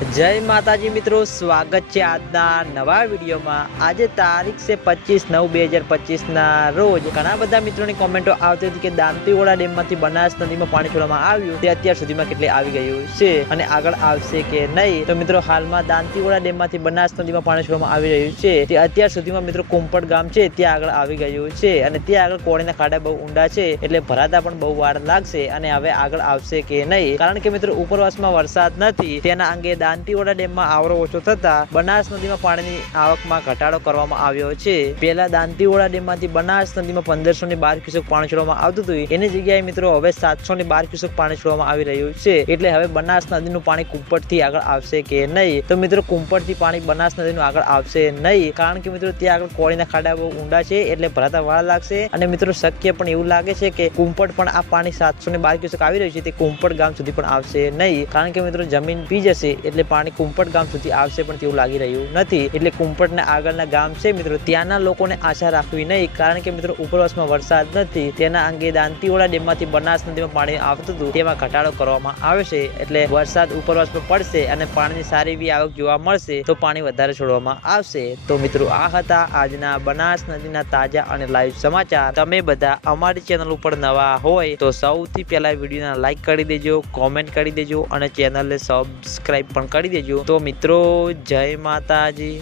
જય માતાજી મિત્રો, સ્વાગત છે આજના નવા વિડીયોમાં. આજે તારીખ છે પચીસ નવ બે હજાર પચીસના રોજ ઘણા બધા મિત્રોની કોમેન્ટો આવતી હતી કે દાંતીવાડા ડેમમાંથી બનાસ નદીમાં પાણી છોડવામાં આવ્યું. તે અત્યાર સુધીમાં કેટલે આવી ગયું છે અને આગળ આવશે કે નહીં? તો મિત્રો, હાલમાં દાંતીવાડા ડેમમાંથી બનાસ નદીમાં પાણી છોડવામાં આવી રહ્યું છે. તે અત્યાર સુધીમાં મિત્રો કુંપટ ગામ છે, ત્યાં આગળ આવી ગયું છે અને ત્યાં આગળ કોળીના ખાડા બહુ ઊંડા છે એટલે ભરાતા પણ બહુ વાર લાગશે અને હવે આગળ આવશે કે નહીં? કારણ કે મિત્રો, ઉપરવાસમાં વરસાદ નથી. તેના અંગે દાંતીવાડા ડેમમાં આવરો ઓછો થતા બનાસ નદીમાં પાણીની આવકમાં ઘટાડો કરવામાં આવ્યો છે. પહેલા દાંતીવાડા ડેમમાંથી બનાસ નદીમાં પંદરસો ની બાર ક્યુસેક પાણી છોડવામાં આવતું હતું. એની જગ્યાએ મિત્રો હવે સાતસો ની બાર ક્યુસેક પાણી છોડવામાં આવી રહ્યું છે. એટલે હવે બનાસ નદીનું પાણી કુંપટથી આગળ આવશે કે નહીં? તો મિત્રો કુંપટથી પાણી બનાસ નદીનું આગળ આવશે નહીં. કારણ કે મિત્રો ત્યાં આગળ કોળીના ખાડા બહુ ઊંડા છે એટલે ભરાતા વાળા લાગશે. અને મિત્રો શક્ય પણ એવું લાગે છે કે કુંપટ પણ આ પાણી સાતસો ને બાર ક્યુસેક આવી રહ્યું છે તે કુંપટ ગામ સુધી પણ આવશે નહીં. કારણ કે મિત્રો જમીન પી જશે એટલે પાણી કુંપટ ગામ સુધી આવશે પણ તેવું લાગી રહ્યું નથી. એટલે કુંપટના આગળના ગામ છે મિત્રો, ત્યાંના લોકોને આશા રાખવી નહીં, કારણ કે મિત્રો ઉપરવાસમાં વરસાદ નથી. તેના અંગે દાંતીવાડા ડેમમાંથી બનાસ નદીમાં પાણી આવતું હતું. તેમાં ઘટાડો કરવામાં આવશે એટલે વરસાદ ઉપરવાસમાં પડશે અને પાણીની સારી એવી આવક જોવા મળશે, તો પાણી વધારે છોડવામાં આવશે. તો મિત્રો, આ હતા આજના બનાસ નદીના તાજા અને લાઈવ સમાચાર. તમે બધા અમારી ચેનલ ઉપર નવા હોય, તો સૌથી પહેલા વિડીયોને લાઈક કરી દેજો કોમેન્ટ કરી દેજો અને ચેનલને સબસ્ક્રાઈબ પણ કરી દેજો. તો મિત્રો જય માતાજી.